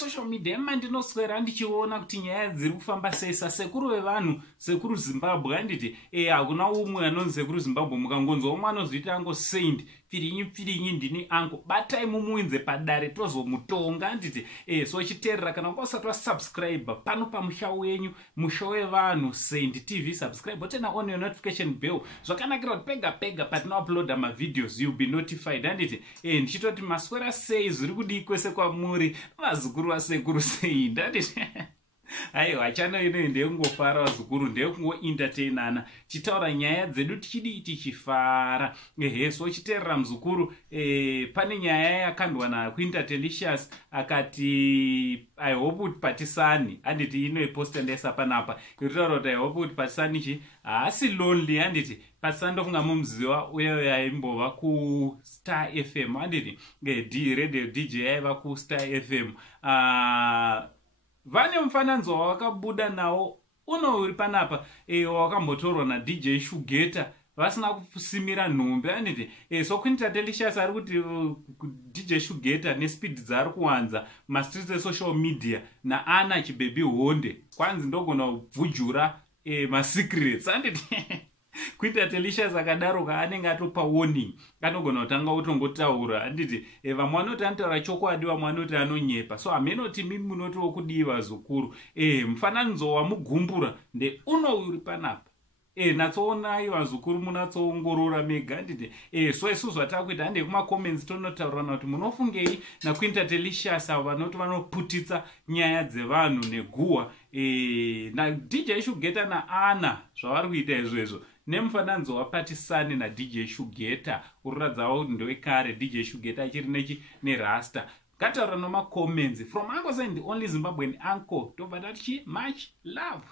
social media mandinoswera ndichiona kuti nyaya dziri kufamba sei sasekuru vevanhu sekuru Zimbabwe handiti hakuna umwe anonzi sekuru Zimbabwe mukangonzwa umwe anozviita ango Saint Pfirinyi ndini ango batai mumuinze padare tozomutonga handiti so chiteerera kana usati wasubscribe pano pamusha wenyu musha wevanhu Saint TV subscribe tena on your notification bell zvakanakira kuti pega pega patinouploada mavideos you'll be notified handiti ndichitoti maswera sei zviri kudii kwese kwamuri vazukuru vasekuru Saint handiti aiwa chano ino ndeyekungofara vazukuru ndeyekungoentertainana chitaura nyaya dzedu tichidii tichifara so chiteerera muzukuru pane nyaya yakandwa nakuIntertelicious akati I hope kuti patisani handiti inoiposta ndaisa panapa kutaura kuti I hope kuti patisani ichi haasi lonely handiti patisani ndofunga mumuziva uyo aimbova kuStar FM handiti radio DJ aiva kuStar FM vane mufananidzo wakabuda nawo uno uri panapa wakambotorwa naDJ Shugeta vasina kusimira nhumbi handiti so kuIntertelicious ari kuti DJ Shugeta nespeed dzari kuwanza mastreets esocial media naAna Chibebi Honde kwanzi ndogona kubvujura masecrets handiti kuIntertelicious akadaro kaanenge atopa warning kanogona kutanga utongotaura handiti vamwe vanoti anotaura chokwadi vamwe vanoti anonyepa so hamenoti mimi munoti wokudiva zukuru mufananidzo wamugumbura ndeuno uri panapa natsoonai vazukuru munatsoongorora mega handiti so isusu zvatakuita hande kumacomments tonotaurirana kuti munofungei nakuIntertelicious avo vanoti vanoputitsa nyaya dzevanhu neguhwa naDJ Shugeta naAna zvavari kuita izvezvo nemufananidzo wapatisani naDJ Shugeta ururadzawo kuti ndewekare DJ Shugeta achiri nerasta ngataura nomacomments from Uncle Saint, the only Zimbabwean uncle tobva tatichi much love.